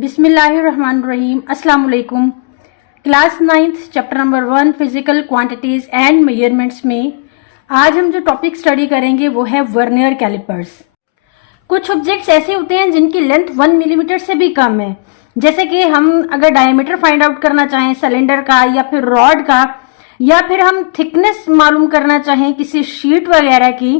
बिस्मिल्लाहिर्रहमानिर्रहीम। अस्सलाम वालेकुम। Class 9th chapter number 1 physical quantities and measurements में आज हम जो टॉपिक स्टडी करेंगे वो है वर्नियर कैलिपर्स। कुछ ऑब्जेक्ट्स ऐसे होते हैं जिनकी लेंथ 1 मिलीमीटर से भी कम है, जैसे कि हम अगर डायमीटर फाइंड आउट करना चाहें सिलेंडर का या फिर रॉड का, या फिर हम थिकनेस मालूम करना चाहें किसी शीट वगैरह की,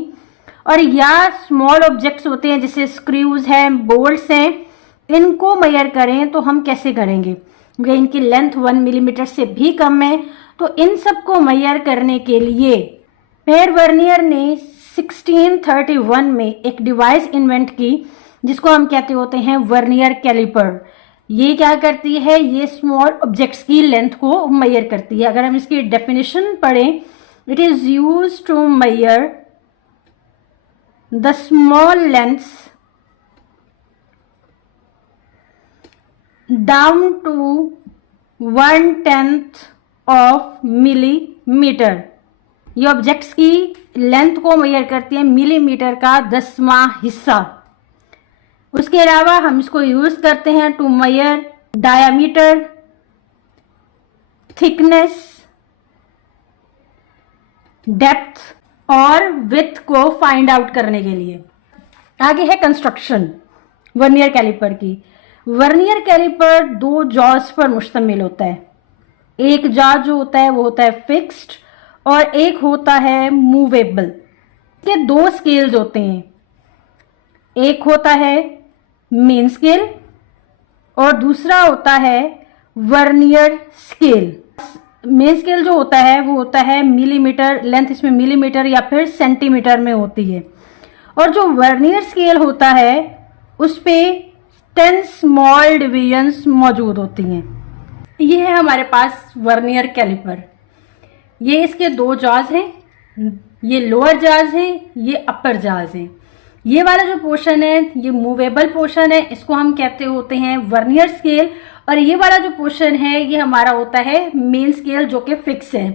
और या स्मॉल ऑब्जेक्ट्स होते हैं जैसे स्क्रूज हैं, बोल्ट्स हैं, इनको मेजर करें तो हम कैसे करेंगे क्योंकि इनकी लेंथ 1 मिलीमीटर से भी कम है। तो इन सब को मेजर करने के लिए पेयर वर्नियर ने 1631 में एक डिवाइस इन्वेंट की जिसको हम कहते होते हैं वर्नियर कैलिपर। ये क्या करती है, ये स्मॉल ऑब्जेक्ट्स की लेंथ को मेजर करती है। अगर हम इसकी डेफिनेशन पढ़ें, it is used to measure the small lengths down to 1/10 of millimetre. ये ऑब्जेक्ट्स की लेंथ को मेजर करती है मिलीमीटर का 10वां हिस्सा। उसके अलावा हम इसको यूज करते हैं to measure diameter, thickness, depth और विड्थ को फाइंड आउट करने के लिए। आगे है कंस्ट्रक्शन वर्नियर कैलिपर की। वर्नियर कैलिपर 2 जॉज पर मुश्तमिल होता है। एक जॉ जो होता है वो होता है फिक्स्ड और एक होता है मूवेबल। इसके 2 स्केल्स होते हैं, एक होता है मेन स्केल और दूसरा होता है वर्नियर स्केल। मेन स्केल जो होता है वो होता है मिलीमीटर, लेंथ इसमें मिलीमीटर या फिर सेंटीमीटर में होती है, और जो वर्नियर स्केल होता है उस पे 10 स्मॉल डिवीजन्स मौजूद होती हैं। ये है हमारे पास वर्नियर कैलिपर। ये इसके 2 जॉज हैं, ये लोअर जॉज हैं, ये अपर जॉज हैं। ये वाला जो पोर्शन है ये मूवेबल पोर्शन है, इसको हम कहते होते हैं वर्नियर स्केल, और ये वाला जो पोर्शन है ये हमारा होता है मेन स्केल जो कि फिक्स है।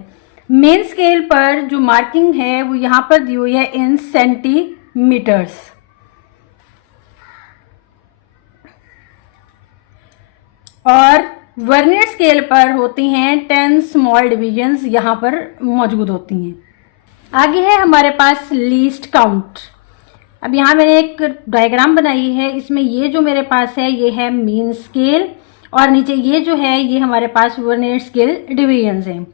मेन स्केल पर जो मार्किंग है वो यहाँ पर दी हुई है इन सेंटीमीटर्स। और वर्नियर स्केल पर होती हैं 10 स्मॉल डिविजन्स, यहाँ पर मौजूद होती हैं। आगे है हमारे पास लीस्ट काउंट। अब यहाँ मैंने एक डायग्राम बनाई है, इसमें ये जो मेरे पास है ये है मेन स्केल और नीचे ये जो है ये हमारे पास वर्नियर स्केल डिविजन्स हैं।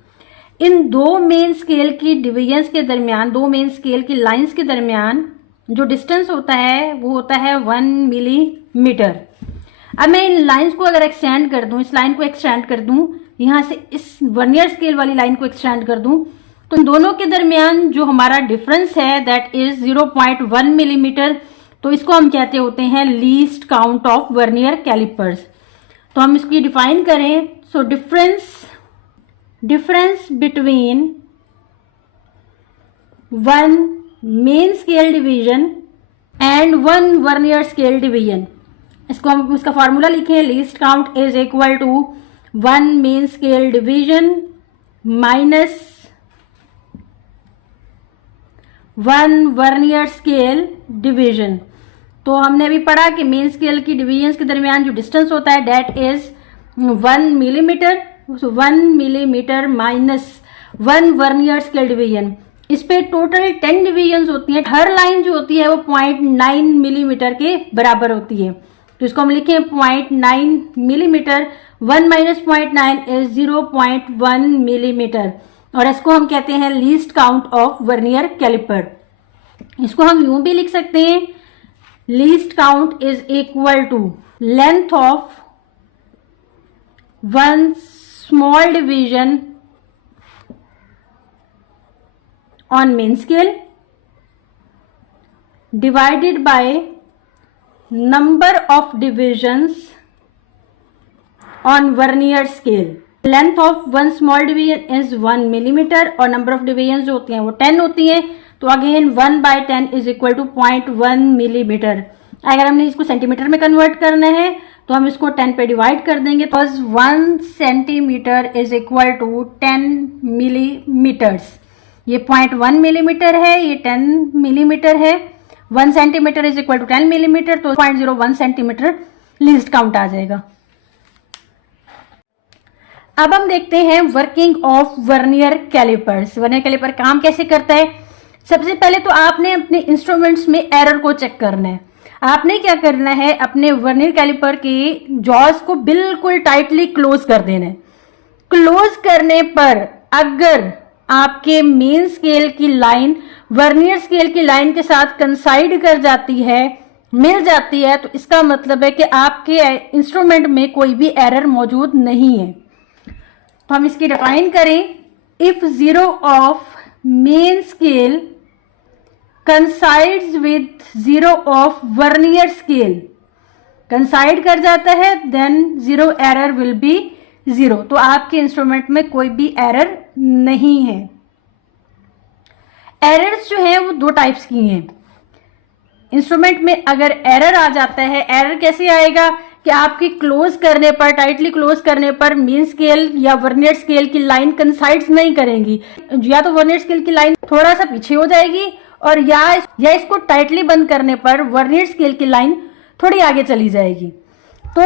इन 2 मेन स्केल की डिविजन्स के दरमियान, 2 मेन स्केल की लाइंस के दरमियान जो डिस्टेंस होता है वो होता है 1 मिलीमीटर। अब मैं इन लाइंस को अगर एक्सटेंड कर दूं, इस लाइन को एक्सटेंड कर दूं, यहां से इस वर्नियर स्केल वाली लाइन को एक्सटेंड कर दूं, तो इन दोनों के दरमियान जो हमारा डिफरेंस है दैट इज 0.1 मिलीमीटर। तो इसको हम कहते होते हैं least count of vernier callipers. तो हम इसकी डिफाइन करें, so difference between 1 main scale division and 1 vernier scale division. इसको हम इसका फॉर्मूला लिखें, least count is equal to 1 main scale division minus 1 vernier scale division. तो हमने अभी पढ़ा कि मेन स्केल की डिवीजन्स के दरमियान जो डिस्टेंस होता है that is 1 millimetre. 1 millimetre minus 1 vernier scale division, इस पे टोटल 10 डिवीजन्स होती हैं। हर लाइन जो होती है वो 0.9 मिलीमीटर के बराबर होती है। तो इसको हम लिखें 0.9 मिलीमीटर, 1 माइनस 0.9 इज 0.1 मिलीमीटर, और इसको हम कहते हैं least count of vernier calliper. इसको हम यूं भी लिख सकते हैं, least count is equal to length of 1 small division on main scale divided by number of divisions on vernier scale. Length of 1 small division is 1 millimeter और number of divisions जो होती हैं वो 10 होती हैं। तो again 1/10 is equal to 0.1 millimetre. अगर हमने इसको सेंटीमीटर में कन्वर्ट करना है तो हम इसको 10 पे डिवाइड कर देंगे, तो 1 centimetre is equal to 10 millimetres. ये 0.1 मिलीमीटर है, ये 10 मिलीमीटर है। 1 centimetre is equal to 10 millimetre, तो 0.01 सेंटीमीटर लीस्ट काउंट आ जाएगा। अब हम देखते हैं working of vernier callipers. Vernier calliper काम कैसे करता है? सबसे पहले तो आपने अपने इंस्ट्रूमेंट्स में एरर को चेक करना है। आपने क्या करना है, अपने वर्नियर कैलिपर की जॉज को बिल्कुल टाइटली क्लोज कर देना है। क्लोज करने पर अगर आपके मेन स्केल की लाइन वर्नियर स्केल की लाइन के साथ कंसाइड कर जाती है, मिल जाती है, तो इसका मतलब है कि आपके इंस्ट्रूमेंट में कोई भी एरर मौजूद नहीं है। तो हम इसकी डिफाइन करें, if zero of main scale coincides with zero of vernier scale, coincide कर जाता है, then zero error will be zero. तो आपके इंस्ट्रूमेंट में कोई भी एरर नहीं है। एरर्स जो है वो दो टाइप्स की हैं। इंस्ट्रूमेंट में अगर एरर आ जाता है, एरर कैसे आएगा कि आपकी क्लोज करने पर, टाइटली क्लोज करने पर मेन स्केल या वर्नियर स्केल की लाइन कंसाइड्स नहीं करेंगी, या तो वर्नियर स्केल की लाइन थोड़ा सा पीछे हो जाएगी और या इसको टाइटली बंद करने पर वर्नियर स्केल की लाइन थोड़ी आगे चली जाएगी। तो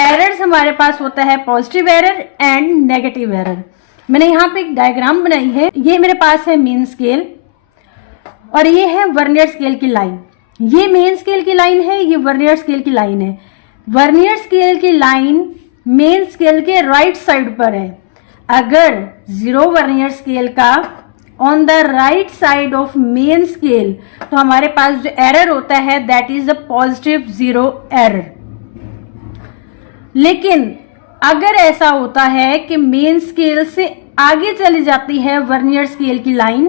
एरर्स हमारे पास होता है positive error and negative error. मैंने यहाँ पे एक डायग्राम बनाई है। ये मेरे पास है मेन स्केल और ये है वर्नियर स्केल की लाइन। ये मेन स्केल की लाइन है, ये वर्नियर स्केल की लाइन है। वर्नियर स्केल की लाइन मेन स्केल के राइट साइड पर है। अगर जीरो वर्नियर स्केल का on the right side of main scale, तो हमारे पास जो एरर होता है that is a positive zero error. लेकिन अगर ऐसा होता है कि मेन स्केल से आगे चली जाती है वर्नियर स्केल की लाइन,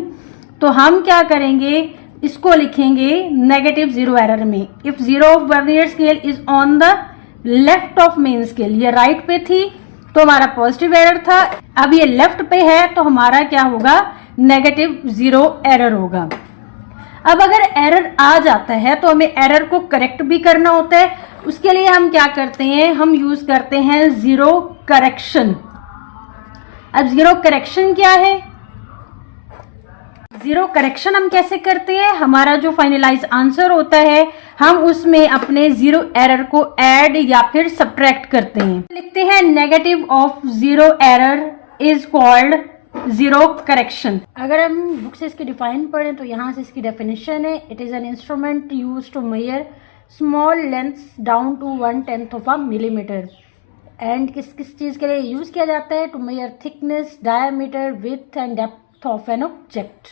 तो हम क्या करेंगे, इसको लिखेंगे नेगेटिव जीरो एरर में। If zero of vernier scale is on the left of main scale, ये राइट पे थी तो हमारा पॉजिटिव एरर था, अब ये लेफ्ट पे है तो हमारा क्या होगा, नेगेटिव जीरो एरर होगा। अब अगर एरर आ जाता है तो हमें एरर को करेक्ट भी करना होता है। उसके लिए हम क्या करते हैं, हम यूज करते हैं जीरो करेक्शन। अब जीरो करेक्शन क्या है? जीरो करेक्शन हम कैसे करते हैं, हमारा जो फाइनलाइज आंसर होता है हम उसमें अपने जीरो एरर को ऐड या फिर सब्ट्रैक्ट करते हैं। लिखते हैं negative of zero error is called zero correction. अगर हम बुक से इसकी डिफाइन पढ़ें तो यहाँ से इसकी डेफिनेशन है, it is an instrument use to measure small lengths down to 1/10 of a millimetre. And किस किस चीज के लिए यूज किया जाता है, to measure thickness, diameter, width and depth of an object.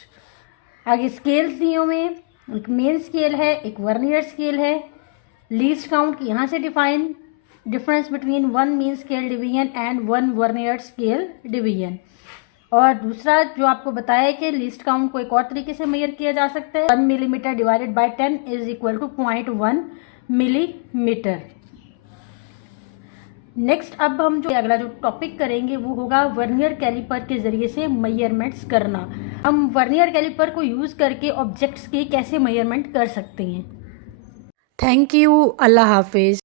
आगे स्केल्स दिए हुए हैं, एक मेन स्केल है, एक वर्नियर स्केल है। लीस्ट काउंट की यहाँ से define, difference between one main scale division and one vernier scale division. और दूसरा जो आपको बताया है कि लीस्ट काउंट को एक और तरीके से मेजर किया जा सकता है, 1 millimetre divided by 10 is equal to 0.1 millimetre. Next अब हम जो अगला जो टॉपिक करेंगे वो होगा वर्नियर कैलिपर के जरिए से मेजरमेंट्स करना। हम वर्नियर कैलिपर को यूज करके ऑब्जेक्ट्स की कैसे मेजरमेंट कर सकते हैं। Thank you, Allah Hafiz.